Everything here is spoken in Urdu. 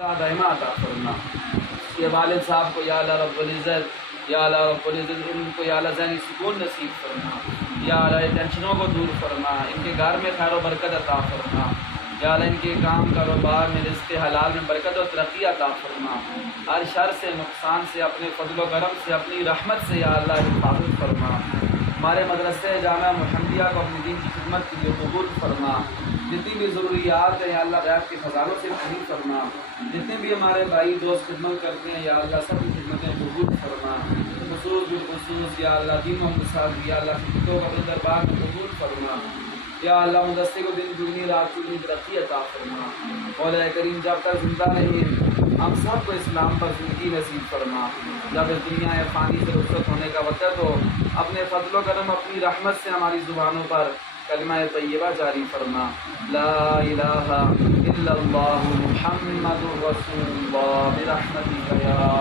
دائمہ عطا فرما. یہ والد صاحب کو یا اللہ رب العزت، یا اللہ رب العزت ان کو یا اللہ ذہنی سکون نصیب فرما. یا اللہ ٹینشنوں کو دور فرما. ان کے گھر میں خیر و برکت عطا فرما. یا اللہ ان کے کام کاروبار میں رزق حلال میں برکت و ترقی عطا فرما. ہر شر سے، نقصان سے، اپنے فضل و کرم سے، اپنی رحمت سے یا اللہ حفاظت فرما. ہمارے مدرسے جامعہ محمدیہ کو اپنی دین کی خدمت کے لیے قبول فرما. جتنی بھی ضروریات ہیں یا اللہ غیب کے خزانوں سے پوری فرما. جتنے بھی ہمارے بھائی دوست خدمت کرتے ہیں یا اللہ سب کی خدمتیں قبول فرما. خصوص بالخصوص یا اللہ دین محمد صاحب یا اللہ خدمتوں کو اپنے دربار میں قبول فرما. یا اللہ مدرسے کو دن دگنی رات چگنی ترقی عطا فرما. مولا کریم جب تک زندہ رہیں ہم سب کو اسلام پر زندگی نصیب فرما. جب اس دنیا فانی سے رخصت ہونے کا وقت ہو اپنے فضل و کرم اپنی رحمت سے ہماری زبانوں پر کلمہ طیبہ جاری فرما. لا الہ الا اللہ محمد رسول اللہ برحمتک یا